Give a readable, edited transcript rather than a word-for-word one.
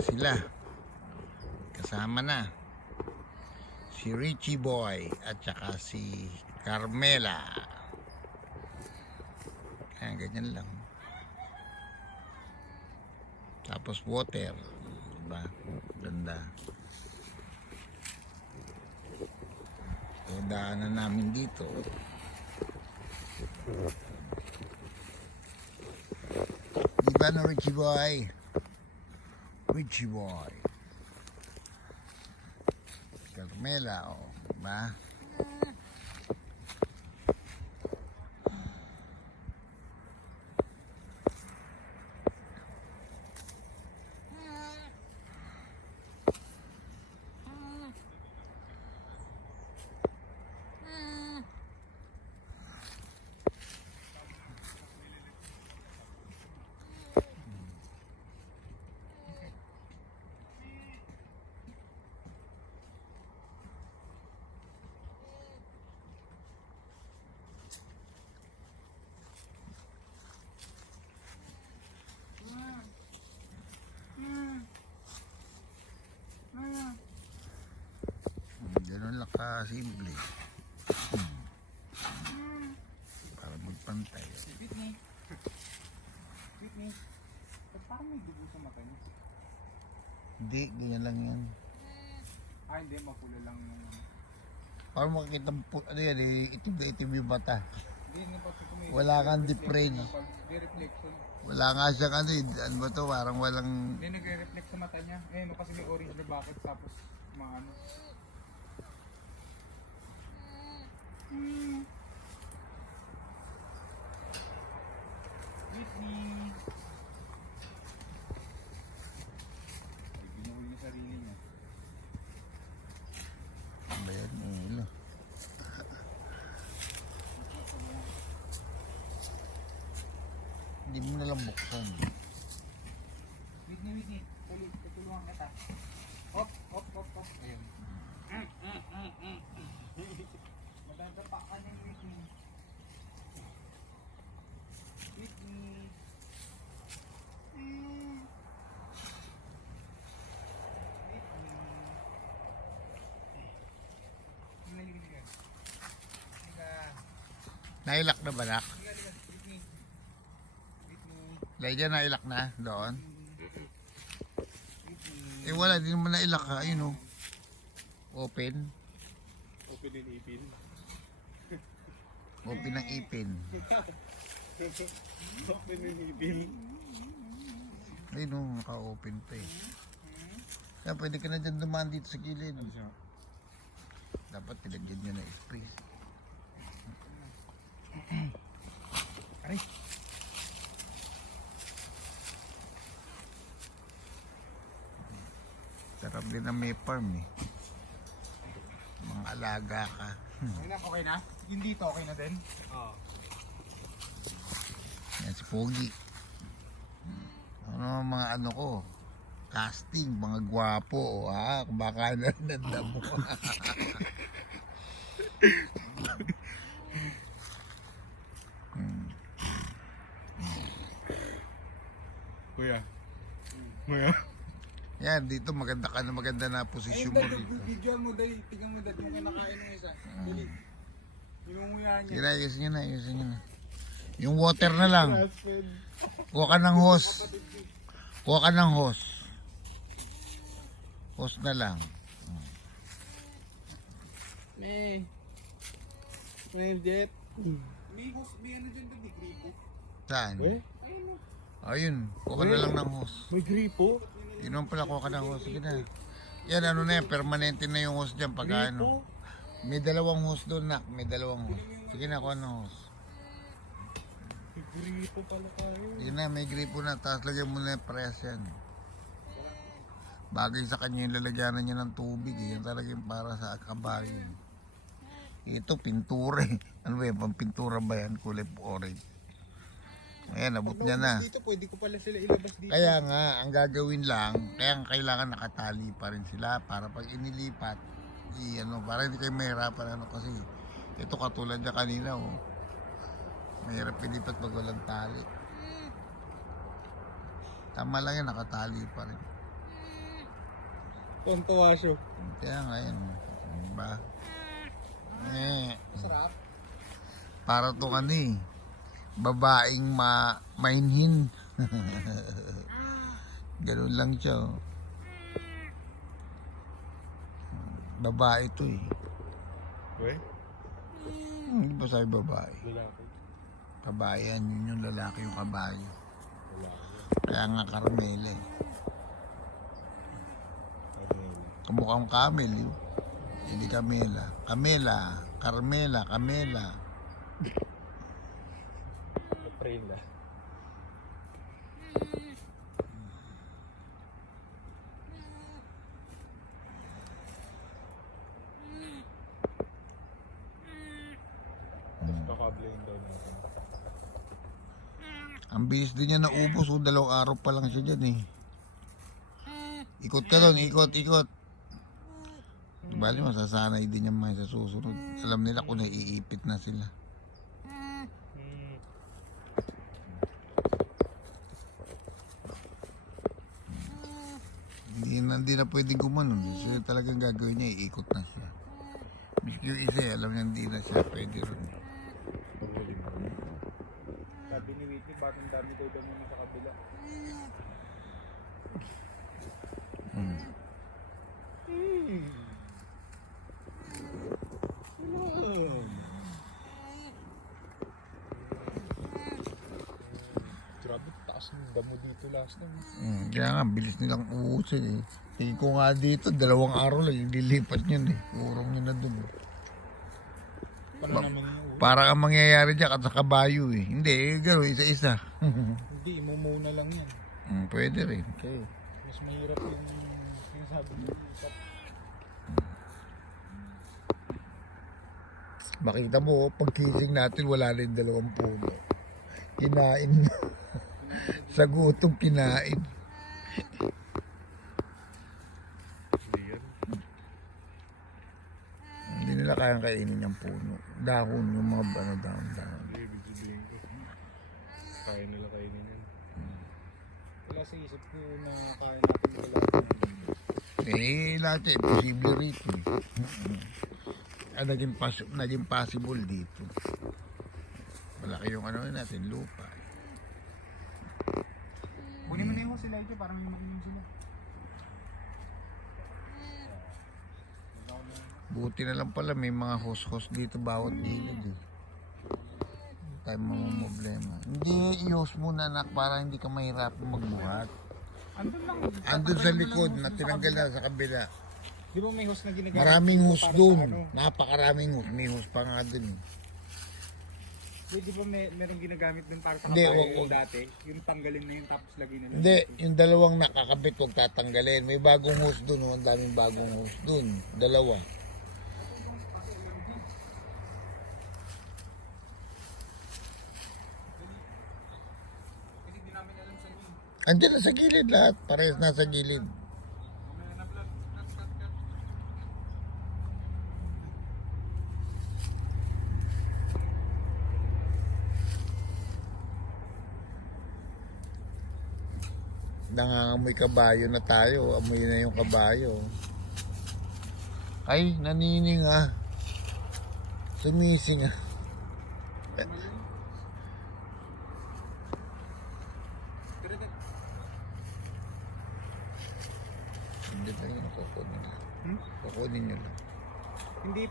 sila. Kasama na si Richie Boy at saka si Carmela. Kaya ganyan lang. Tapos water, diba? Ganda. So daanan namin dito. Diba na Richie Boy? Richie Boy. Carmela, oh, diba? Ganun lang ka-simple. Para magpantay. Whitney. Whitney. Parang may dugo sa mata niya. Hindi, ganyan lang yan. Hindi. Mapula lang yung ano. Para makikita po, ano yan, itim na itim yung mata. Hindi nga pa may Wala kang depreg. May reflection. Wala nga siyang ano, ano ba to, parang walang... Hindi nagre-reflect sa mata niya. No, kasi may orange na bucket tapos maano. Whitney. Binuhuli yung sarili niya. Ano ba yan? Ilo. Hindi mo nalang buksan. Whitney. Tutulungan kita. Hop. Ayun. Maganda pa ka ng Whitney. Whitney. Nailak na ba, nak? Dahil dyan nailak na doon. Eh wala, di naman nailak ha. Ayun o. Open. Open din ipin. Open ang ipin. Open din ipin. Ayun o, naka-open pa eh. Kaya pwede ka na dyan dumaan dito sa gilid. Dapat pinagyan nyo na spray. Aray! Sarap din ang may farm eh. Mga alaga ka. Okay na? Yung dito okay na din? Oo. Yan si Pogi. Ano ang mga ano ko? Casting, mga gwapo. Ha? Kung baka nananda mo. Kuya. Yan, dito maganda ka na maganda na posisyon mo rito. Video mo dali, tingnan mo dali yung kinakain ng isa. Dali. Inunguya niya. Sige na, ayusin nyo na. Yung water na lang. Kuha ka ng hose. Hose na lang. May jet. May ano dyan doon, may gripo. Saan? Ayun. Ayun, kuha ka na lang ng hose. May gripo? Yun naman pala, kuha ka ng hose. Sige na. Yan, ano na yan, permanente na yung hose dyan pag ano. May dalawang hose doon, nak. May dalawang hose. Sige na, kuha ng hose. May gripo pala tayo. Sige na, may gripo na. Tapos lagyan mo na yung press yan. Bagay sa kanya yung lalagyanan niya ng tubig. Yan talaga yung para sa kabayo. Ito, pintura eh. Ano ba yan? Pampintura ba yan? Kulay orange. Ayan, nabot niya na. Dito, pwede ko pala sila ilabas dito. Kaya nga, ang gagawin lang, kaya kailangan nakatali pa rin sila para pag inilipat, para hindi kayo mahirapan kasi ito katulad niya kanina, oh. Mahirap ilipat pag walang tali. Tama lang yan, nakatali pa rin. Tontuwa siya. Kaya nga yan. Diba? Sarap. Para to babaeng mainhin. Ganun lang siya. Oh. Babae to eh. Okay? Hindi ba sabi babae? Lalaki. Kabayan, yun yung lalaki yung kabayo. Lalaki. Kaya nga Carmela eh. Carmela. Kamukhang Camel yun. Hindi Camela. Camela, Carmela, Camela. Aprila. Kakablame daw natin. Ang bilis din niya naubos. O 2 araw pa lang siya dyan eh. Ikot ka doon, ikot. Bali, masasanay din yung mga sa susunod. Alam nila kung naiipit na sila. Hindi na pwedeng gumanon. So talagang gagawin niya, iikot na siya. Miski yung isa, alam niya hindi na siya pwede ron. Sabi ni Whitney, batang dami daw daw muna sa kabila. Grabe, taas ng damo dito last time. Kaya nga, bilis nilang uusin eh. Tingin ko nga dito, 2 araw lang, ililipat niyan eh. Urong niya na dun. Paano naman yung ulo? Parang ang mangyayari dyan at sa kabayo eh. Hindi, gano'n, isa-isa. Hindi, imumaw na lang yan. Pwede rin. Okay. Mas mahirap yung sabi niyo. Makita mo, pagkising natin, wala rin 2 puno. Kinain na. Sa gutom, kinain. Hindi yan. Hindi nila kayang kainin yung puno. Dahon, yung mga dahon. Hindi, ibig sabihin ko. Kaya nila kainin yan. Wala sa isip ko na kaya natin nila lahat yan. Lahat eh, posible rito eh. Naging possible dito. Malaki yung natin, lupa. Kunin mo na yung sila ito, parang may makinig sila. Buti na lang pala, may mga host dito bawat gilid eh. Hindi tayo problema. Hindi, i-host muna anak para hindi ka mahirapan magbuhat. Andun lang. Andun sa likod, na tinanggal na sa kabila. Di ba may host na ginagamit? Maraming host para dun. sa ano? Napakaraming host. May host pa nga dun eh. Di ba merong ginagamit dun para sa Hindi, kabayo wag. dati? Yung tanggalin na yun tapos lagay na lang. Hindi, yung 2 nakakabit huwag tatanggalin. May bagong host dun. Ang daming bagong host dun. 2. Kasi di namin alam sa inyo. Andiyan na sa gilid lahat. Parehas nasa gilid. Mamaya na vlog. Cut. Nangangamoy kabayo na tayo. Amoy na yung kabayo. Ay, nanining ah. Sumising ah. Hindi tayo kukunin lang. Kukunin nyo lang. Hindi